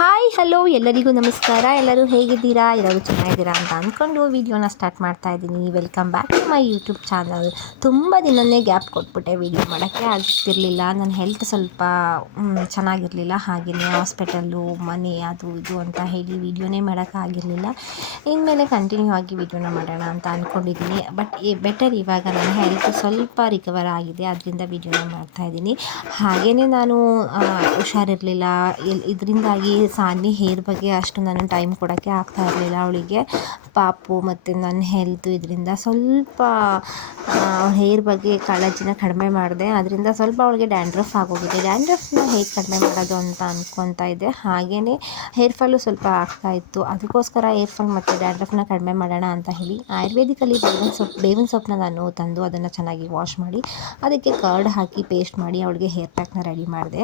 Hi hello ಎಲ್ಲರಿಗೂ ನಮಸ್ಕಾರ. ಎಲ್ಲರೂ ಹೇಗಿದ್ದೀರಾ? ಎಲ್ಲರೂ ಚೆನ್ನಾಗಿದ್ದೀರಾ ಅಂತ ಅಂದ್ಕೊಂಡು ವೀಡಿಯೋನ ಸ್ಟಾರ್ಟ್ ಮಾಡ್ತಾ ಇದ್ದೀನಿ. Welcome back to my YouTube channel ತುಂಬ ದಿನನೇ ಗ್ಯಾಪ್ ಕೊಟ್ಬಿಟ್ಟೆ ವೀಡಿಯೋ ಮಾಡೋಕ್ಕೆ. ಆಗ್ತಿರಲಿಲ್ಲ ನನ್ನ ಹೆಲ್ತ್ ಸ್ವಲ್ಪ ಚೆನ್ನಾಗಿರಲಿಲ್ಲ. ಹಾಗೆಯೇ ಹಾಸ್ಪಿಟಲ್ಲು ಮನೆ ಅದು ಇದು ಅಂತ ಹೇಳಿ ವೀಡಿಯೋನೇ ಮಾಡೋಕ್ಕಾಗಿರಲಿಲ್ಲ ಇನ್ಮೇಲೆ ಕಂಟಿನ್ಯೂ ಆಗಿ ವೀಡಿಯೋನ ಮಾಡೋಣ ಅಂತ ಅಂದ್ಕೊಂಡಿದ್ದೀನಿ ಬಟ್ ಬೆಟರ್ ಇವಾಗ ನನ್ನ ಹೆಲ್ತ್ ಸ್ವಲ್ಪ ರಿಕವರ್ ಆಗಿದೆ. ಅದರಿಂದ ವೀಡಿಯೋನ ಮಾಡ್ತಾ ಇದ್ದೀನಿ. ಹಾಗೆಯೇ ನಾನು ಹುಷಾರಿರಲಿಲ್ಲ. ಇದರಿಂದಾಗಿ ಸಾನ್ವಿ ಹೇರ್ ಬಗ್ಗೆ ಅಷ್ಟು ನಾನು ಟೈಮ್ ಕೊಡೋಕ್ಕೆ ಆಗ್ತಾ ಇರಲಿಲ್ಲ. ಅವಳಿಗೆ ಪಾಪು ಮತ್ತು ನನ್ನ ಹೆಲ್ತ್ ಇದರಿಂದ ಸ್ವಲ್ಪ ಹೇರ್ ಬಗ್ಗೆ ಕಾಳಜಿನ ಕಡಿಮೆ ಮಾಡಿದೆ. ಅದರಿಂದ ಸ್ವಲ್ಪ ಅವಳಿಗೆ ಡ್ಯಾಂಡ್ರಫ್ ಆಗೋಗಿದೆ. ಡ್ಯಾಂಡ್ರಫ್ನ ಹೇಗೆ ಕಡಿಮೆ ಮಾಡೋದು ಅಂತ ಅಂದ್ಕೊತಾ ಇದ್ದೆ. ಹಾಗೆಯೇ ಹೇರ್ ಫಾಲು ಸ್ವಲ್ಪ ಆಗ್ತಾ ಇತ್ತು. ಅದಕ್ಕೋಸ್ಕರ ಹೇರ್ ಫಾಲ್ ಮತ್ತು ಡ್ಯಾಂಡ್ರಫ್ನ ಕಡಿಮೆ ಮಾಡೋಣ ಅಂತ ಹೇಳಿ ಆಯುರ್ವೇದಿಕಲ್ಲಿ ಬೇವಿನ ಸೊಪ್ಪು ಬೇವಿನ ಸೊಪ್ಪನ್ನ ನಾನು ತಂದು ಅದನ್ನು ಚೆನ್ನಾಗಿ ವಾಶ್ ಮಾಡಿ, ಅದಕ್ಕೆ ಕರ್ಡ್ ಹಾಕಿ ಪೇಸ್ಟ್ ಮಾಡಿ ಅವಳಿಗೆ ಹೇರ್ ಪ್ಯಾಕ್ನ ರೆಡಿ ಮಾಡಿದೆ.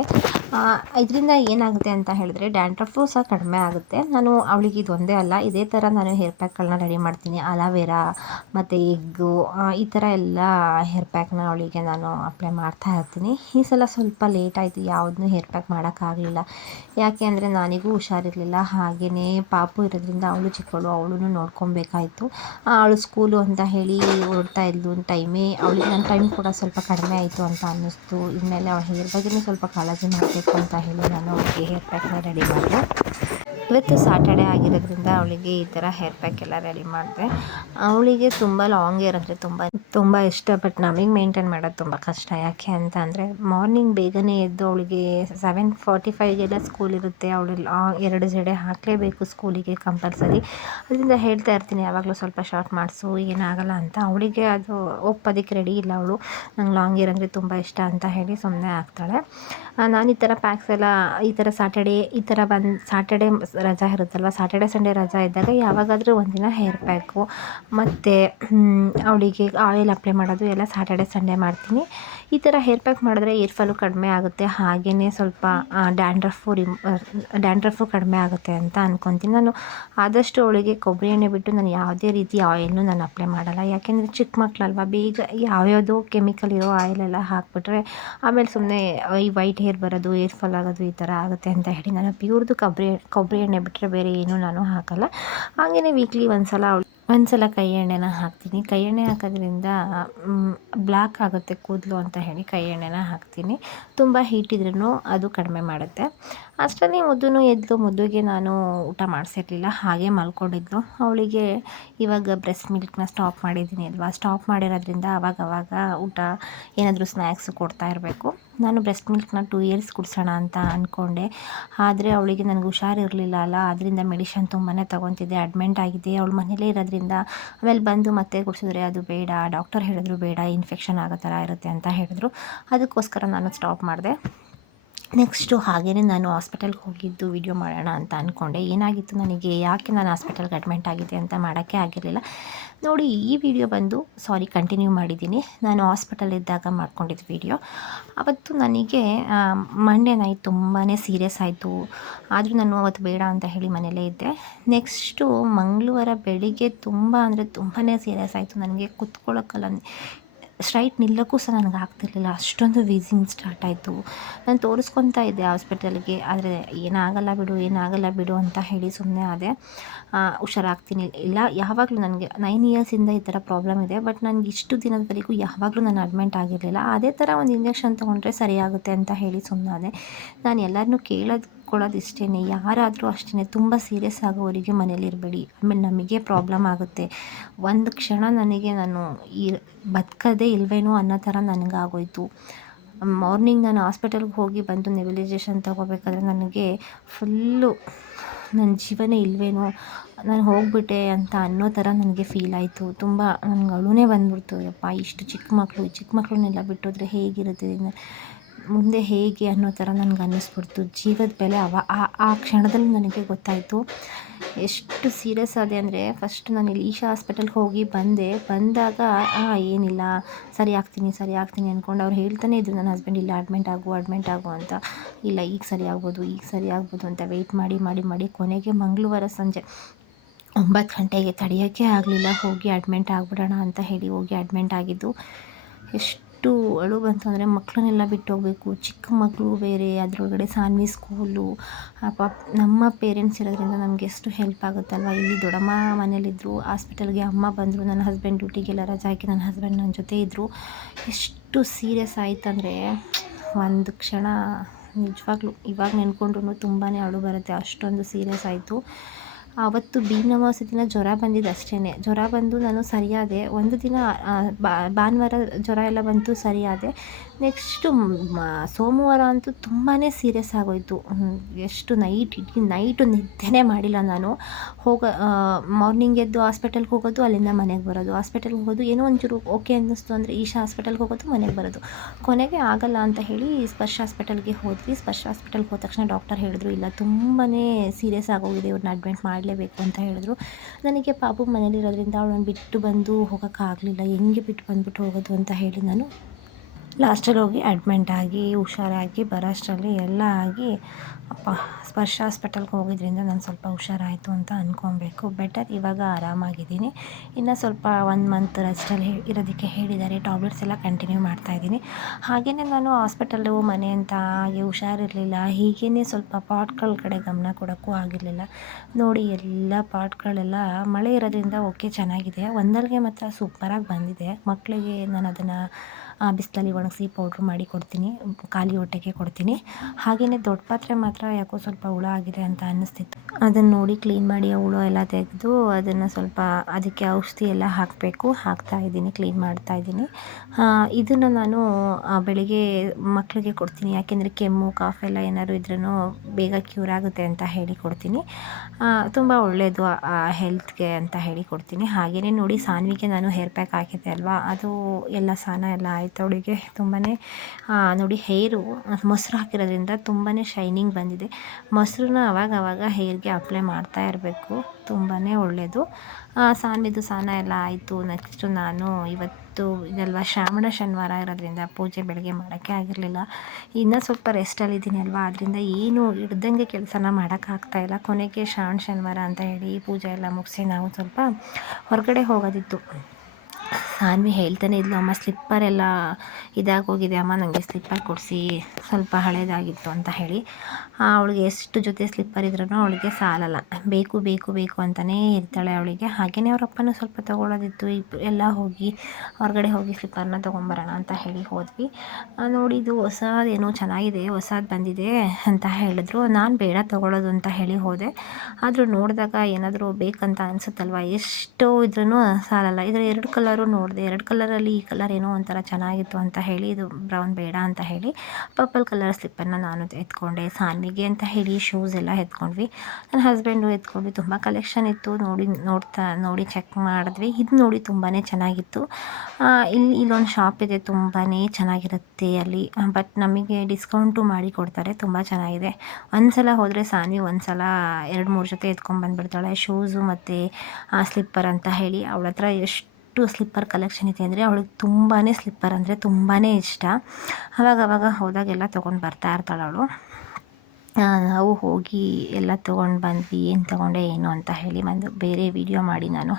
ಇದರಿಂದ ಏನಾಗುತ್ತೆ ಅಂತ ಹೇಳಿದ್ರೆ ಡ್ಯಾಂಡ್ರಫು ಸಹ ಕಡಿಮೆ ಆಗುತ್ತೆ. ನಾನು ಅವಳಿಗೆ ಇದೊಂದೇ ಅಲ್ಲ, ಇದೇ ಥರ ನಾನು ಹೇರ್ ಪ್ಯಾಕ್ಗಳನ್ನ ರೆಡಿ ಮಾಡ್ತೀನಿ. ಅಲಾವೆರಾ ಮತ್ತು ಎಗ್ಗು ಈ ಥರ ಎಲ್ಲ ಹೇರ್ ಪ್ಯಾಕ್ನ ಅವಳಿಗೆ ನಾನು ಅಪ್ಲೈ ಮಾಡ್ತಾ ಇರ್ತೀನಿ. ಈ ಸಲ ಸ್ವಲ್ಪ ಲೇಟ್ ಆಯಿತು, ಯಾವುದನ್ನೂ ಹೇರ್ ಪ್ಯಾಕ್ ಮಾಡೋಕ್ಕಾಗಲಿಲ್ಲ ಯಾಕೆ ಅಂದರೆ ನಾನಿಗೂ ಹುಷಾರಿರಲಿಲ್ಲ. ಹಾಗೆಯೇ ಪಾಪು ಇರೋದ್ರಿಂದ ಅವಳು ಚಿಕ್ಕವಳು ಅವಳು ನೋಡ್ಕೊಬೇಕಾಯಿತು. ಅವಳು ಸ್ಕೂಲು ಅಂತ ಹೇಳಿ ಓಡ್ತಾ ಇದ್ಲು ಟೈಮೇ ಅವಳಿಗೆ ನನ್ನ ಟೈಮ್ ಕೂಡ ಸ್ವಲ್ಪ ಕಡಿಮೆ ಆಯಿತು ಅಂತ ಅನ್ನಿಸ್ತು. ಇನ್ಮೇಲೆ ಅವಳ ಹೇರ್ ಬಗ್ಗೆ ಸ್ವಲ್ಪ ಕಾಳಜಿ ಮಾಡಬೇಕು ಅಂತ ಹೇಳಿ ನಾನು ಅವಳಿಗೆ ಹೇರ್ ಪ್ಯಾಕ್ನ ರೆಡಿ ಮಾಡಿದೆ ಇವತ್ತು ಸಾಟರ್ಡೆ ಆಗಿರೋದ್ರಿಂದ ಅವಳಿಗೆ ಈ ಥರ ಹೇರ್ ಪ್ಯಾಕ್ ಎಲ್ಲ ರೆಡಿ ಮಾಡಿದೆ. ಅವಳಿಗೆ ತುಂಬ ಲಾಂಗ್ ಹೇರ್ ಅಂದರೆ ತುಂಬ ತುಂಬ ಇಷ್ಟ ಬಟ್ ನಮಗೆ ಮೇಂಟೈನ್ ಮಾಡೋದು ತುಂಬ ಕಷ್ಟ. ಯಾಕೆ ಅಂತ ಅಂದರೆ ಮಾರ್ನಿಂಗ್ ಬೇಗನೆ ಎದ್ದು ಅವಳಿಗೆ ಸೆವೆನ್ ಫಾರ್ಟಿ ಫೈವ್ಗೆಲ್ಲ ಸ್ಕೂಲ್ ಇರುತ್ತೆ. ಅವಳು ಲಾಂಗ್ ಎರಡು ಜಡೆ ಹಾಕಲೇಬೇಕು ಸ್ಕೂಲಿಗೆ ಕಂಪಲ್ಸರಿ ಅದರಿಂದ ಹೇಳ್ತಾ ಇರ್ತೀನಿ, ಯಾವಾಗಲೂ ಸ್ವಲ್ಪ ಶಾರ್ಟ್ ಮಾಡಿಸು, ಏನಾಗಲ್ಲ ಅಂತ. ಅವಳಿಗೆ ಅದು ಒಪ್ಪೋದಕ್ಕೆ ರೆಡಿ ಇಲ್ಲ ಅವಳು. ನಂಗೆ ಲಾಂಗ್ ಹೇರ್ ಅಂದರೆ ತುಂಬ ಇಷ್ಟ ಅಂತ ಹೇಳಿ ಸುಮ್ಮನೆ ಆಗ್ತಾಳೆ ನಾನು ಈ ಥರ ಪ್ಯಾಕ್ಸ್ ಎಲ್ಲ ಈ ಥರ ಸಾಟರ್ಡೆ, ಈ ಥರ ಬಂದು, ಸಾಟರ್ಡೆ ರಜಾ ಇರುತ್ತಲ್ವ? ಸಾಟರ್ಡೆ ಸಂಡೇ ರಜಾ ಇದ್ದಾಗ ಯಾವಾಗಾದರೂ ಒಂದಿನ ಹೇರ್ ಪ್ಯಾಕು ಮತ್ತು ಅವಳಿಗೆ ಆಯಿಲ್ ಅಪ್ಲೈ ಮಾಡೋದು ಎಲ್ಲ ಸಾಟರ್ಡೆ ಸಂಡೇ ಮಾಡ್ತೀನಿ. ಈ ಥರ ಹೇರ್ ಪ್ಯಾಕ್ ಮಾಡಿದ್ರೆ ಏರ್ ಫಾಲು ಕಡಿಮೆ ಆಗುತ್ತೆ. ಹಾಗೆಯೇ ಸ್ವಲ್ಪ ಡ್ಯಾಂಡ್ರಫು ರಿಮ್ ಡ್ಯಾಂಡ್ರಫು ಕಡಿಮೆ ಆಗುತ್ತೆ ಅಂತ ಅಂದ್ಕೊತೀನಿ ನಾನು ಆದಷ್ಟು ಅವಳಿಗೆ ಕೊಬ್ಬರಿ ಎಣ್ಣೆ ಬಿಟ್ಟು ನಾನು ಯಾವುದೇ ರೀತಿ ಆಯಿಲ್ನು ನಾನು ಅಪ್ಲೈ ಮಾಡಲ್ಲ. ಯಾಕೆಂದರೆ ಚಿಕ್ಕ ಮಕ್ಕಳಲ್ವ ಬೇಗ ಯಾವ್ಯಾವುದೋ ಕೆಮಿಕಲ್ ಇರೋ ಆಯಿಲೆಲ್ಲ ಹಾಕ್ಬಿಟ್ರೆ ಆಮೇಲೆ ಸುಮ್ಮನೆ ಈ ವೈಟ್ ಹೇರ್ ಬರೋದು ಏರ್ ಫಾಲ್ ಆಗೋದು ಈ ಥರ ಆಗುತ್ತೆ ಅಂತ ಹೇಳಿ ನಾನು ಪ್ಯೂರ್ದು ಕೊಬ್ಬರಿ ಕೊಬ್ಬರಿ ಎಣ್ಣೆ ಬಿಟ್ಟರೆ ಬೇರೆ ಏನೂ ನಾನು ಹಾಕಲ್ಲ. ಹಾಗೆಯೇ ವೀಕ್ಲಿ ಒಂದು ಸಲ ಅವಳು ಒಂದು ಸಲ ಕೈ ಎಣ್ಣೆನ ಹಾಕ್ತೀನಿ. ಕೈ ಎಣ್ಣೆ ಹಾಕೋದ್ರಿಂದ ಬ್ಲ್ಯಾಕ್ ಆಗುತ್ತೆ ಕೂದಲು ಅಂತ ಹೇಳಿ ಕೈ ಎಣ್ಣೆನ ಹಾಕ್ತೀನಿ. ತುಂಬ ಹೀಟ್ ಇದ್ರೂ ಅದು ಕಡಿಮೆ ಮಾಡುತ್ತೆ. ಅಷ್ಟರಲ್ಲಿ ಮುದ್ದು ಎದ್ದು ಮುದ್ದುಗೆ ನಾನು ಊಟ ಮಾಡಿಸಿರ್ಲಿಲ್ಲ, ಹಾಗೆ ಮಲ್ಕೊಂಡಿದ್ಲು. ಅವಳಿಗೆ ಇವಾಗ ಬ್ರೆಸ್ಟ್ ಮಿಲ್ಕ್ನ ಸ್ಟಾಪ್ ಮಾಡಿದ್ದೀನಿ ಅಲ್ವಾ? ಸ್ಟಾಪ್ ಮಾಡಿರೋದ್ರಿಂದ ಅವಾಗ ಅವಾಗ ಊಟ ಏನಾದರೂ ಸ್ನ್ಯಾಕ್ಸ್ ಕೊಡ್ತಾ ಇರಬೇಕು. ನಾನು ಬ್ರೆಸ್ಟ್ ಮಿಲ್ಕ್ನ ಟೂ ಇಯರ್ಸ್ ಕುಡಿಸೋಣ ಅಂತ ಅಂದ್ಕೊಂಡೆ ಆದರೆ ಅವಳಿಗೆ ನನಗೆ ಹುಷಾರಿರಲಿಲ್ಲ ಅಲ್ಲ. ಅದರಿಂದ ಮೆಡಿಷನ್ ತುಂಬಾ ತೊಗೊತಿದ್ದೆ. ಅಡ್ಮಿಂಟ್ ಆಗಿದೆ ಅವಳು ಮನೇಲೇ ಇರೋದ್ರಿಂದ ಆಮೇಲೆ ಬಂದು ಮತ್ತೆ ಕುಡಿಸಿದ್ರೆ ಅದು ಬೇಡ. ಡಾಕ್ಟರ್ ಹೇಳಿದ್ರು ಬೇಡ, ಇನ್ಫೆಕ್ಷನ್ ಆಗೋ ಥರ ಇರುತ್ತೆ ಅಂತ ಹೇಳಿದ್ರು. ಅದಕ್ಕೋಸ್ಕರ ನಾನು ಸ್ಟಾಪ್ ಮಾಡಿದೆ. ನೆಕ್ಸ್ಟು ಹಾಗೆಯೇ ನಾನು ಹಾಸ್ಪಿಟಲ್ಗೆ ಹೋಗಿದ್ದು ವಿಡಿಯೋ ಮಾಡೋಣ ಅಂತ ಅಂದ್ಕೊಂಡೆ ಏನಾಗಿತ್ತು ನನಗೆ? ಯಾಕೆ ನಾನು ಹಾಸ್ಪಿಟಲ್ಗೆ ಅಡ್ಮಿಂಟ್ ಆಗಿದೆ ಅಂತ ಮಾಡೋಕ್ಕೆ ಆಗಿರಲಿಲ್ಲ. ನೋಡಿ, ಈ ವಿಡಿಯೋ ಬಂದು ಸಾರಿ ಕಂಟಿನ್ಯೂ ಮಾಡಿದ್ದೀನಿ. ನಾನು ಹಾಸ್ಪಿಟಲ್ ಇದ್ದಾಗ ಮಾಡ್ಕೊಂಡಿದ್ದು ವಿಡಿಯೋ. ಅವತ್ತು ನನಗೆ ಮಂಡೇ ನೈಟ್ ತುಂಬಾ ಸೀರಿಯಸ್ ಆಯಿತು. ಆದರೂ ನಾನು ಅವತ್ತು ಬೇಡ ಅಂತ ಹೇಳಿ ಮನೇಲೇ ಇದ್ದೆ. ನೆಕ್ಸ್ಟು ಮಂಗಳವಾರ ಬೆಳಿಗ್ಗೆ ತುಂಬ ಅಂದರೆ ತುಂಬಾ ಸೀರಿಯಸ್ ಆಯಿತು. ನನಗೆ ಕುತ್ಕೊಳ್ಳೋಕ್ಕಲ್ಲ ಸ್ಟ್ರೈಟ್ ನಿಲ್ಲಕ್ಕೂ ಸಹ ನನಗೆ ಆಗ್ತಿರ್ಲಿಲ್ಲ. ಅಷ್ಟೊಂದು ವೀಸಿಂಗ್ ಸ್ಟಾರ್ಟ್ ಆಯಿತು. ನಾನು ತೋರಿಸ್ಕೊತಾ ಇದ್ದೆ ಹಾಸ್ಪಿಟಲ್ಗೆ ಆದರೆ ಏನಾಗಲ್ಲ ಬಿಡು ಏನಾಗಲ್ಲ ಬಿಡು ಅಂತ ಹೇಳಿ ಸುಮ್ಮನೆ ಆದೆ. ಹುಷಾರಾಗ್ತೀನಿ. ಇಲ್ಲ, ಯಾವಾಗಲೂ ನನಗೆ ನೈನ್ ಇಯರ್ಸಿಂದ ಈ ಥರ ಪ್ರಾಬ್ಲಮ್ ಇದೆ. ಬಟ್ ನನಗೆ ಇಷ್ಟು ದಿನದವರೆಗೂ ಯಾವಾಗಲೂ ನಾನು ಅಡ್ಮಿಂಟ್ ಆಗಿರಲಿಲ್ಲ. ಅದೇ ಥರ ಒಂದು ಇಂಜೆಕ್ಷನ್ ತೊಗೊಂಡ್ರೆ ಸರಿಯಾಗುತ್ತೆ ಅಂತ ಹೇಳಿ ಸುಮ್ಮನಾದೆ ನಾನು ಎಲ್ಲರನ್ನೂ ಕೇಳೋದು ಕೊಡೋದು ಇಷ್ಟೇ ಯಾರಾದರೂ ಅಷ್ಟೇ ತುಂಬ ಸೀರಿಯಸ್ ಆಗೋವರಿಗೆ ಮನೇಲಿರಬೇಡಿ ಆಮೇಲೆ ನಮಗೆ ಪ್ರಾಬ್ಲಮ್ ಆಗುತ್ತೆ. ಒಂದು ಕ್ಷಣ ನನಗೆ ನಾನು ಈ ಬದುಕದೇ ಇಲ್ವೇನೋ ಅನ್ನೋ ಥರ ನನಗಾಗೋಯ್ತು. ಮಾರ್ನಿಂಗ್ ನಾನು ಹಾಸ್ಪಿಟಲ್ಗೆ ಹೋಗಿ ಬಂದು ನೆಬಿಲೈಜೇಷನ್ ತೊಗೋಬೇಕಾದ್ರೆ ನನಗೆ ಫುಲ್ಲು ನನ್ನ ಜೀವನ ಇಲ್ವೇನೋ, ನಾನು ಹೋಗ್ಬಿಟ್ಟೆ ಅಂತ ಅನ್ನೋ ಥರ ನನಗೆ ಫೀಲ್ ಆಯಿತು. ತುಂಬ ನನಗೆ ಅಳುನೇ ಬಂದ್ಬಿಡ್ತು. ಯಪ್ಪ, ಇಷ್ಟು ಚಿಕ್ಕ ಮಕ್ಕಳು ಚಿಕ್ಕ ಮಕ್ಕಳನ್ನೆಲ್ಲ ಬಿಟ್ಟೋದ್ರೆ ಹೇಗಿರುತ್ತೆ? ಮುಂದೆ ಹೇಗೆ ಅನ್ನೋ ಥರ ನನಗೆ ಅನ್ನಿಸ್ಬಿಡ್ತು. ಜೀವದ ಬೆಲೆ ಅವ ಆ ಕ್ಷಣದಲ್ಲಿ ನನಗೆ ಗೊತ್ತಾಯಿತು. ಎಷ್ಟು ಸೀರಿಯಸ್ ಆದೆ ಅಂದರೆ ಫಸ್ಟ್ ನಾನು ಇಲ್ಲಿ ಈಶಾ ಹಾಸ್ಪಿಟಲ್ಗೆ ಹೋಗಿ ಬಂದೆ. ಬಂದಾಗ ಏನಿಲ್ಲ. ಸರಿ ಆಗ್ತೀನಿ ಸರಿ ಆಗ್ತೀನಿ ಅಂದ್ಕೊಂಡು ಅವ್ರು ಹೇಳ್ತಾನೆ ಇದ್ರು. ನನ್ನ ಹಸ್ಬೆಂಡ್ ಇಲ್ಲ ಅಡ್ಮಿಂಟ್ ಆಗು ಅಡ್ಮಿಂಟ್ ಆಗು ಅಂತ. ಇಲ್ಲ, ಈಗ ಸರಿ ಆಗ್ಬೋದು, ಈಗ ಸರಿ ಆಗ್ಬೋದು ಅಂತ ವೆಯ್ಟ್ ಮಾಡಿ ಮಾಡಿ ಮಾಡಿ ಕೊನೆಗೆ ಮಂಗಳವಾರ ಸಂಜೆ ಒಂಬತ್ತು ಗಂಟೆಗೆ ತಡೆಯೋಕ್ಕೆ ಆಗಲಿಲ್ಲ. ಹೋಗಿ ಅಡ್ಮಿಂಟ್ ಆಗಿಬಿಡೋಣ ಅಂತ ಹೇಳಿ ಹೋಗಿ ಅಡ್ಮಿಂಟ್ ಆಗಿದ್ದು. ಎಷ್ಟು ಎಷ್ಟು ಅಳು ಬಂತು ಅಂದರೆ ಮಕ್ಕಳನ್ನೆಲ್ಲ ಬಿಟ್ಟು ಹೋಗಬೇಕು ಚಿಕ್ಕ ಮಕ್ಕಳು ಬೇರೆ, ಅದರೊಳಗಡೆ ಸಾನ್ವಿ ಸ್ಕೂಲು ಪಾಪ ನಮ್ಮ ಪೇರೆಂಟ್ಸ್ ಇರೋದ್ರಿಂದ ನಮಗೆ ಎಷ್ಟು ಹೆಲ್ಪ್ ಆಗುತ್ತಲ್ವ? ಇಲ್ಲಿ ದೊಡ್ಡಮ್ಮ ಮನೇಲಿದ್ದರು ಹಾಸ್ಪಿಟಲ್ಗೆ ಅಮ್ಮ ಬಂದರು, ನನ್ನ ಹಸ್ಬೆಂಡ್ ಡ್ಯೂಟಿಗೆಲ್ಲ ರಜಾ ಹಾಕಿ ನನ್ನ ಹಸ್ಬೆಂಡ್ ನನ್ನ ಜೊತೆ ಇದ್ದರು ಎಷ್ಟು ಸೀರಿಯಸ್ ಆಯ್ತಂದರೆ ಒಂದು ಕ್ಷಣ ನಿಜವಾಗ್ಲೂ ಇವಾಗ ನೆನ್ಕೊಂಡ್ರು ತುಂಬಾ ಅಳು ಬರುತ್ತೆ. ಅಷ್ಟೊಂದು ಸೀರಿಯಸ್ ಆಯಿತು. ಆವತ್ತು ಭೀಮನವಾಸಿ ದಿನ ಜ್ವರ ಬಂದಿದ್ದು ಅಷ್ಟೇ ಜ್ವರ ಬಂದು ನಾನು ಸರಿಯಾದೆ. ಒಂದು ದಿನ ಭಾನುವಾರ ಜ್ವರ ಎಲ್ಲ ಬಂತು, ಸರಿಯಾದೆ. ನೆಕ್ಸ್ಟು ಸೋಮವಾರ ಅಂತೂ ತುಂಬಾ ಸೀರಿಯಸ್ ಆಗೋಯಿತು. ಎಷ್ಟು ನೈಟ್ ಇಡೀ ನೈಟು ನಿದ್ದೆನೇ ಮಾಡಿಲ್ಲ ನಾನು. ಹೋಗ ಮಾರ್ನಿಂಗ್ ಎದ್ದು ಹಾಸ್ಪಿಟಲ್ಗೆ ಹೋಗೋದು, ಅಲ್ಲಿಂದ ಮನೆಗೆ ಬರೋದು. ಹಾಸ್ಪಿಟಲ್ಗೆ ಹೋಗೋದು, ಏನೋ ಒಂಚೂರು ಓಕೆ ಅನ್ನಿಸ್ತು ಅಂದರೆ ಈಶಾ ಹಾಸ್ಪಿಟಲ್ಗೆ ಹೋಗೋದು, ಮನೆಗೆ ಬರೋದು. ಕೊನೆಗೆ ಆಗಲ್ಲ ಅಂತ ಹೇಳಿ ಸ್ಪರ್ಶ ಹಾಸ್ಪಿಟಲ್ಗೆ ಹೋದ್ವಿ. ಸ್ಪರ್ಶ ಹಾಸ್ಪಿಟಲ್ಗೆ ಹೋದ ತಕ್ಷಣ ಡಾಕ್ಟರ್ ಹೇಳಿದ್ರು, ಇಲ್ಲ ತುಂಬಾ ಸೀರಿಯಸ್ ಆಗೋಗಿದೆ, ಇವ್ರನ್ನ ಅಡ್ಮಿಟ್ ಮಾಡಲೇಬೇಕು ಅಂತ ಹೇಳಿದ್ರು. ನನಗೆ ಪಾಪು ಮನೇಲಿರೋದ್ರಿಂದ ಅವಳನ್ನು ಬಿಟ್ಟು ಬಂದು ಹೋಗೋಕ್ಕಾಗಲಿಲ್ಲ. ಹೆಂಗೆ ಬಿಟ್ಟು ಬಂದ್ಬಿಟ್ಟು ಹೋಗೋದು ಅಂತ ಹೇಳಿ ನಾನು ಲಾಸ್ಟಲ್ಲಿ ಹೋಗಿ ಅಡ್ಮಿಂಟ್ ಆಗಿ, ಹುಷಾರಾಗಿ ಬರೋಷ್ಟರಲ್ಲಿ ಎಲ್ಲ ಆಗಿ, ಅಪ್ಪ, ಸ್ಪರ್ಶ ಹಾಸ್ಪಿಟಲ್ಗೆ ಹೋಗಿದ್ದರಿಂದ ನಾನು ಸ್ವಲ್ಪ ಹುಷಾರಾಯಿತು ಅಂತ ಅಂದ್ಕೊಬೇಕು ಬೆಟರ್ ಇವಾಗ ಆರಾಮಾಗಿದ್ದೀನಿ. ಇನ್ನು ಸ್ವಲ್ಪ ಒನ್ ಮಂತ್ ರೆಸ್ಟಲ್ಲಿ ಇರೋದಕ್ಕೆ ಹೇಳಿದ್ದಾರೆ. ಟ್ಯಾಬ್ಲೆಟ್ಸ್ ಎಲ್ಲ ಕಂಟಿನ್ಯೂ ಮಾಡ್ತಾಯಿದ್ದೀನಿ ಹಾಗೆಯೇ ನಾನು ಹಾಸ್ಪಿಟಲ್ಲು, ಮನೆ ಅಂತ ಹಾಗೆ ಹುಷಾರಿರಲಿಲ್ಲ. ಹೀಗೇ ಸ್ವಲ್ಪ ಪಾಟ್ಗಳ ಕಡೆ ಗಮನ ಕೊಡೋಕ್ಕೂ ಆಗಿರಲಿಲ್ಲ. ನೋಡಿ, ಎಲ್ಲ ಪಾಟ್ಗಳೆಲ್ಲ ಮಳೆ ಇರೋದ್ರಿಂದ ಓಕೆ ಚೆನ್ನಾಗಿದೆ. ಒಂದಲ್ಗೆ ಮಾತ್ರ ಸೂಪರಾಗಿ ಬಂದಿದೆ. ಮಕ್ಕಳಿಗೆ ನಾನು ಅದನ್ನು ಬಿಸಿಲಲ್ಲಿ ಒಣಗಿಸಿ ಪೌಡ್ರ್ ಮಾಡಿ ಕೊಡ್ತೀನಿ, ಖಾಲಿ ಹೊಟ್ಟೆಗೆ ಕೊಡ್ತೀನಿ. ಹಾಗೆಯೇ ದೊಡ್ಡ ಪಾತ್ರೆ ಮಾತ್ರ ಯಾಕೋ ಸ್ವಲ್ಪ ಹುಳ ಆಗಿದೆ ಅಂತ ಅನ್ನಿಸ್ತಿತ್ತು. ಅದನ್ನು ನೋಡಿ ಕ್ಲೀನ್ ಮಾಡಿ ಆ ಹುಳ ಎಲ್ಲ ತೆಗೆದು ಅದನ್ನು ಸ್ವಲ್ಪ ಅದಕ್ಕೆ ಔಷಧಿ ಎಲ್ಲ ಹಾಕಬೇಕು. ಹಾಕ್ತಾ ಇದ್ದೀನಿ ಕ್ಲೀನ್ ಮಾಡ್ತಾ ಇದ್ದೀನಿ. ಇದನ್ನು ನಾನು ಬೆಳಿಗ್ಗೆ ಮಕ್ಕಳಿಗೆ ಕೊಡ್ತೀನಿ. ಯಾಕೆಂದರೆ ಕೆಮ್ಮು, ಕಾಫ್ ಎಲ್ಲ ಏನಾದ್ರು ಇದ್ರೂ ಬೇಗ ಕ್ಯೂರ್ ಆಗುತ್ತೆ ಅಂತ ಹೇಳಿ ಕೊಡ್ತೀನಿ. ತುಂಬ ಒಳ್ಳೆಯದು ಹೆಲ್ತ್ಗೆ ಅಂತ ಹೇಳಿ ಕೊಡ್ತೀನಿ. ಹಾಗೆಯೇ ನೋಡಿ, ಸಾನ್ವಿಗೆ ನಾನು ಹೇರ್ ಪ್ಯಾಕ್ ಹಾಕಿದ್ದೆ ಅಲ್ವಾ? ಅದು ಎಲ್ಲ ಸ್ನಾನ ಎಲ್ಲ ಆಯಿತು. ಅವಳಿಗೆ ತುಂಬಾ ನೋಡಿ ಹೇರು, ಮೊಸರು ಹಾಕಿರೋದ್ರಿಂದ ತುಂಬಾ ಶೈನಿಂಗ್ ಬಂದಿದೆ. ಮೊಸರನ್ನ ಅವಾಗ ಅವಾಗ ಹೇರ್ಗೆ ಅಪ್ಲೈ ಮಾಡ್ತಾ ಇರಬೇಕು ತುಂಬಾ ಒಳ್ಳೆಯದು ಸಾನ್ವಿದು ಸ್ನಾನ ಎಲ್ಲ ಆಯಿತು ನೆಕ್ಸ್ಟು ನಾನು ಇವತ್ತು ಇದಲ್ವ, ಶ್ರಾವಣ ಶನಿವಾರ ಇರೋದ್ರಿಂದ ಪೂಜೆ ಬೆಳಗ್ಗೆ ಮಾಡೋಕ್ಕೆ ಆಗಿರಲಿಲ್ಲ. ಇನ್ನೂ ಸ್ವಲ್ಪ ರೆಸ್ಟಲ್ಲಿದ್ದೀನಿ ಅಲ್ವಾ ಅದರಿಂದ ಏನು ಹಿಡ್ದಂಗೆ ಕೆಲಸನ ಮಾಡೋಕ್ಕಾಗ್ತಾಯಿಲ್ಲ ಕೊನೆಗೆ ಶ್ರಾವಣ ಶನಿವಾರ ಅಂತ ಹೇಳಿ ಪೂಜೆ ಎಲ್ಲ ಮುಗಿಸಿ ನಾವು ಸ್ವಲ್ಪ ಹೊರಗಡೆ ಹೋಗೋದಿತ್ತು. ಸಾನ್ವಿ ಹೇಳ್ತಾನೆ, ಇದ್ಲು ಅಮ್ಮ ಸ್ಲಿಪ್ಪರ್ ಎಲ್ಲ ಇದಾಗೋಗಿದೆ ಅಮ್ಮ ನನಗೆ ಸ್ಲಿಪ್ಪರ್ ಕೊಡಿಸಿ, ಸ್ವಲ್ಪ ಹಳೇದಾಗಿತ್ತು ಅಂತ ಹೇಳಿ. ಅವಳಿಗೆ ಎಷ್ಟು ಜೊತೆ ಸ್ಲಿಪ್ಪರ್ ಇದ್ರೂ ಅವಳಿಗೆ ಸಾಲಲ್ಲ. ಬೇಕು ಬೇಕು ಬೇಕು ಅಂತಲೇ ಇರ್ತಾಳೆ ಅವಳಿಗೆ. ಹಾಗೆಯೇ ಅವ್ರ ಅಪ್ಪನೂ ಸ್ವಲ್ಪ ತೊಗೊಳೋದಿತ್ತು ಎಲ್ಲ ಹೋಗಿ, ಹೊರಗಡೆ ಹೋಗಿ ಸ್ಲಿಪ್ಪರ್ನ ತೊಗೊಂಬರೋಣ ಅಂತ ಹೇಳಿ ಹೋದ್ವಿ. ನೋಡಿ ಇದು ಹೊಸದೇನೋ ಚೆನ್ನಾಗಿದೆ, ಹೊಸದು ಬಂದಿದೆ ಅಂತ ಹೇಳಿದ್ರು. ನಾನು ಬೇಡ ತೊಗೊಳೋದು ಅಂತ ಹೇಳಿ ಹೋದೆ. ಆದರೂ ನೋಡಿದಾಗ ಏನಾದರೂ ಬೇಕಂತ ಅನಿಸುತ್ತಲ್ವ? ಎಷ್ಟು ಇದ್ರೂ ಸಾಲಲ್ಲ. ಇದರ ಎರಡು ಕಲರು ನೋಡಿದೆ ಎರಡು ಕಲರಲ್ಲಿ ಈ ಕಲರ್ ಏನೋ ಒಂಥರ ಚೆನ್ನಾಗಿತ್ತು ಅಂತ ಹೇಳಿ, ಇದು ಬ್ರೌನ್ ಬೇಡ ಅಂತ ಹೇಳಿ ಪರ್ಪಲ್ ಕಲರ್ ಸ್ಲಿಪ್ಪನ್ನು ನಾನು ಎತ್ಕೊಂಡೆ. ಸಾನ್ವಿಗೆ ಅಂತ ಹೇಳಿ ಶೂಸ್ ಎಲ್ಲ ಎತ್ಕೊಂಡ್ವಿ. ನನ್ನ ಹಸ್ಬೆಂಡು ಎತ್ಕೊಂಡ್ವಿ. ತುಂಬ ಕಲೆಕ್ಷನ್ ಇತ್ತು. ನೋಡಿ, ನೋಡ್ತಾ, ನೋಡಿ ಚೆಕ್ ಮಾಡಿದ್ವಿ. ಇದು ನೋಡಿ ತುಂಬಾ ಚೆನ್ನಾಗಿತ್ತು. ಇಲ್ಲಿ, ಇಲ್ಲೊಂದು ಶಾಪ್ ಇದೆ. ತುಂಬಾ ಚೆನ್ನಾಗಿರುತ್ತೆ ಅಲ್ಲಿ. ಬಟ್ ನಮಗೆ ಡಿಸ್ಕೌಂಟು ಮಾಡಿ ಕೊಡ್ತಾರೆ. ತುಂಬ ಚೆನ್ನಾಗಿದೆ. ಒಂದು ಸಲ ಹೋದರೆ ಸಾನ್ವಿ ಒಂದು ಸಲ ಎರಡು, ಮೂರು ಜೊತೆ ಎತ್ಕೊಂಡು ಬಂದುಬಿಡ್ತಾಳೆ. ಶೂಸು ಮತ್ತು ಸ್ಲಿಪ್ಪರ್ ಅಂತ ಹೇಳಿ ಅವಳ ಹತ್ರ ಎಷ್ಟು ಎಷ್ಟು ಸ್ಲಿಪ್ಪರ್ ಕಲೆಕ್ಷನ್ ಇದೆ ಅಂದರೆ ಅವಳಿಗೆ ತುಂಬಾ ಸ್ಲಿಪ್ಪರ್ ಅಂದರೆ ತುಂಬಾ ಇಷ್ಟ. ಅವಾಗ ಅವಾಗ ಹೋದಾಗೆಲ್ಲ ತೊಗೊಂಡು ಬರ್ತಾ ಇರ್ತಾಳೆ ಅವಳು. ನಾವು ಹೋಗಿ ಎಲ್ಲ ತೊಗೊಂಡು ಬಂದ್ವಿ, ಏನು ತೊಗೊಂಡೆ, ಏನು ಅಂತ ಹೇಳಿ ಒಂದು ಬೇರೆ ವಿಡಿಯೋ ಮಾಡಿ ನಾನು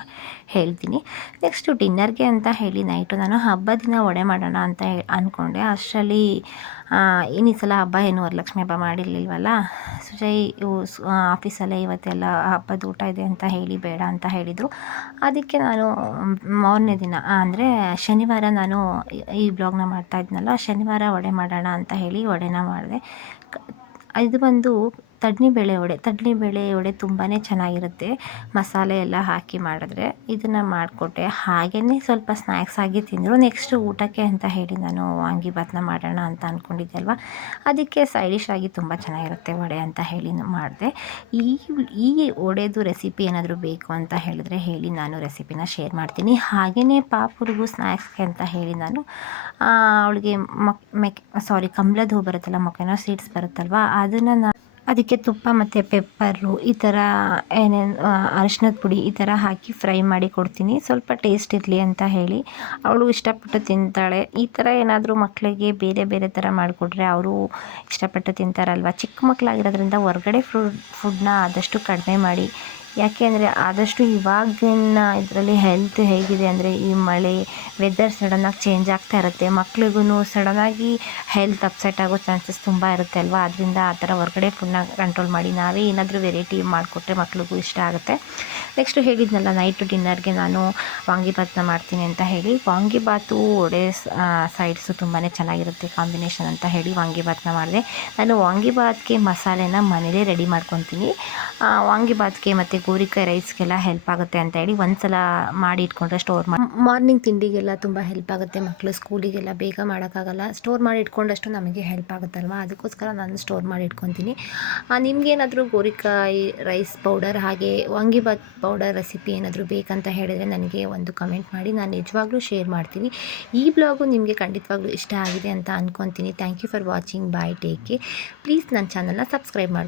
ಹೇಳ್ತೀನಿ. ನೆಕ್ಸ್ಟು ಡಿನ್ನರ್ಗೆ ಅಂತ ಹೇಳಿ ನೈಟು ನಾನು ಹಬ್ಬ ದಿನ ವಡೆ ಮಾಡೋಣ ಅಂತ ಅಂದ್ಕೊಂಡೆ ಅಷ್ಟರಲ್ಲಿ ಏನು ಈ ಸಲ ಹಬ್ಬ ಏನು ವರಲಕ್ಷ್ಮಿ ಹಬ್ಬ ಮಾಡಿರಲಿಲ್ವಲ್ಲ ಸುಜಯ್ ಆಫೀಸಲ್ಲೇ ಇವತ್ತೆಲ್ಲ ಹಬ್ಬದ ಊಟ ಇದೆ ಅಂತ ಹೇಳಿ ಬೇಡ ಅಂತ ಹೇಳಿದರು. ಅದಕ್ಕೆ ನಾನು ಮಾರನೇ ದಿನ ಅಂದರೆ ಶನಿವಾರ ನಾನು ಈ ಬ್ಲಾಗ್ನ ಮಾಡ್ತಾ ಇದ್ನಲ್ಲ, ಶನಿವಾರ ವಡೆ ಮಾಡೋಣ ಅಂತ ಹೇಳಿ ವಡೆನ ಮಾಡಿದೆ. ಇದು ಬಂದು ಬೇಳೆ ವಡೆ ಬೇಳೆ ವಡೆ ತುಂಬಾ ಚೆನ್ನಾಗಿರುತ್ತೆ. ಮಸಾಲೆ ಎಲ್ಲ ಹಾಕಿ ಮಾಡಿದ್ರೆ ಇದನ್ನು ಮಾಡಿಕೊಟ್ಟೆ. ಹಾಗೇ ಸ್ವಲ್ಪ ಸ್ನ್ಯಾಕ್ಸ್ ಆಗಿ ತಿಂದರು. ನೆಕ್ಸ್ಟ್ ಊಟಕ್ಕೆ ಅಂತ ಹೇಳಿ ನಾನು ವಾಂಗಿಬಾತನ್ನ ಮಾಡೋಣ ಅಂತ ಅಂದ್ಕೊಂಡಿದ್ದೆ ಅಲ್ವಾ? ಅದಕ್ಕೆ ಸೈಡಿಶ್ ಆಗಿ ತುಂಬ ಚೆನ್ನಾಗಿರುತ್ತೆ ವಡೆ ಅಂತ ಹೇಳಿ ಮಾಡಿದೆ. ಈ ಈ ವಡೆದು ರೆಸಿಪಿ ಏನಾದರೂ ಬೇಕು ಅಂತ ಹೇಳಿದ್ರೆ ಹೇಳಿ ನಾನು ರೆಸಿಪಿನ ಶೇರ್ ಮಾಡ್ತೀನಿ. ಹಾಗೆಯೇ ಪಾಪುರಿಗೂ ಸ್ನ್ಯಾಕ್ಸ್ಗೆ ಅಂತ ಹೇಳಿ ನಾನು ಅವಳಿಗೆ ಮಕ್, ಮೆಕ್ ಸಾರಿ ಕಂಬಳದ ಹೂ ಬರುತ್ತಲ್ಲ ಮೊಕೆನೋ ಸೀಡ್ಸ್ ಬರುತ್ತಲ್ವ, ಅದನ್ನು ನಾನು ಅದಕ್ಕೆ ತುಪ್ಪ ಮತ್ತು ಪೆಪ್ಪರು ಈ ಥರ ಏನೇನು ಅರಿಶಿನದ ಪುಡಿ ಈ ಥರ ಹಾಕಿ ಫ್ರೈ ಮಾಡಿ ಕೊಡ್ತೀನಿ. ಸ್ವಲ್ಪ ಟೇಸ್ಟ್ ಇರಲಿ ಅಂತ ಹೇಳಿ. ಅವಳು ಇಷ್ಟಪಟ್ಟು ತಿಂತಾಳೆ. ಈ ಥರ ಏನಾದರೂ ಮಕ್ಕಳಿಗೆ ಬೇರೆ ಬೇರೆ ಥರ ಮಾಡಿಕೊಟ್ರೆ ಅವರು ಇಷ್ಟಪಟ್ಟು ತಿಂತಾರಲ್ವ? ಚಿಕ್ಕ ಮಕ್ಕಳಾಗಿರೋದ್ರಿಂದ ಹೊರ್ಗಡೆ ಫ್ರೂ ಫುಡ್ನ ಆದಷ್ಟು ಕಡಿಮೆ ಮಾಡಿ ಯಾಕೆ ಅಂದರೆ ಆದಷ್ಟು ಇವಾಗಿನ ಇದರಲ್ಲಿ ಹೆಲ್ತ್ ಹೇಗಿದೆ ಅಂದರೆ ಈ ಮಳೆ ವೆದರ್ ಸಡನ್ನಾಗಿ ಚೇಂಜ್ ಆಗ್ತಾ ಇರುತ್ತೆ. ಮಕ್ಳಿಗೂ ಸಡನ್ನಾಗಿ ಹೆಲ್ತ್ ಅಪ್ಸೆಟ್ ಆಗೋ ಚಾನ್ಸಸ್ ತುಂಬ ಇರುತ್ತೆ ಅಲ್ವಾ? ಅದರಿಂದ ಆ ಥರ ಹೊರಗಡೆ ಫುಡ್ನ ಕಂಟ್ರೋಲ್ ಮಾಡಿ. ನಾವೇ ಏನಾದರೂ ವೆರೈಟಿ ಮಾಡಿಕೊಟ್ರೆ ಮಕ್ಳಿಗೂ ಇಷ್ಟ ಆಗುತ್ತೆ. ನೆಕ್ಸ್ಟು ಹೇಳಿದ್ನಲ್ಲ ನೈಟು ಡಿನ್ನರ್ಗೆ ನಾನು ವಾಂಗಿಭಾತ್ನ ಮಾಡ್ತೀನಿ ಅಂತ ಹೇಳಿ. ವಾಂಗಿಭಾತು ಒಡೆ ಸೈಡ್ಸು ತುಂಬಾ ಚೆನ್ನಾಗಿರುತ್ತೆ ಕಾಂಬಿನೇಷನ್ ಅಂತ ಹೇಳಿ ವಾಂಗಿಭಾತ್ನ ಮಾಡಿದೆ. ನಾನು ವಾಂಗಿಭಾತ್ಗೆ ಮಸಾಲೆನ ಮನೇಲೇ ರೆಡಿ ಮಾಡ್ಕೊತೀನಿ. ವಾಂಗಿಭಾತ್ಗೆ ಮತ್ತು ಗೋರಿಕಾಯಿ ರೈಸ್ಗೆಲ್ಲ ಹೆಲ್ಪ್ ಆಗುತ್ತೆ ಅಂತ ಹೇಳಿ ಒಂದ್ಸಲ ಮಾಡಿ ಇಟ್ಕೊಂಡ್ರೆ ಸ್ಟೋರ್ ಮಾಡಿ ಮಾರ್ನಿಂಗ್ ತಿಂಡಿಗೆಲ್ಲ ತುಂಬ ಹೆಲ್ಪ್ ಆಗುತ್ತೆ. ಮಕ್ಕಳು ಸ್ಕೂಲಿಗೆಲ್ಲ ಬೇಗ ಮಾಡೋಕ್ಕಾಗಲ್ಲ. ಸ್ಟೋರ್ ಮಾಡಿ ಇಟ್ಕೊಂಡಷ್ಟು ನಮಗೆ ಹೆಲ್ಪ್ ಆಗುತ್ತಲ್ವ? ಅದಕ್ಕೋಸ್ಕರ ನಾನು ಸ್ಟೋರ್ ಮಾಡಿ ಇಟ್ಕೊತೀನಿ. ನಿಮಗೇನಾದರೂ ಗೋರಿಕಾಯಿ ರೈಸ್ ಪೌಡರ್ ಹಾಗೆ ವಾಂಗಿಭಾತ್ ಪೌಡರ್ ರೆಸಿಪಿ ಏನಾದರೂ ಬೇಕಂತ ಹೇಳಿದರೆ ನನಗೆ ಒಂದು ಕಮೆಂಟ್ ಮಾಡಿ. ನಾನು ನಿಜವಾಗ್ಲೂ ಶೇರ್ ಮಾಡ್ತೀನಿ. ಈ ಬ್ಲಾಗು ನಿಮಗೆ ಖಂಡಿತವಾಗ್ಲೂ ಇಷ್ಟ ಆಗಿದೆ ಅಂತ ಅಂದ್ಕೊತೀನಿ thank you for watching bye take please ನನ್ನ ಚಾನಲ್ನ ಸಬ್ಸ್ಕ್ರೈಬ್ ಮಾಡಿ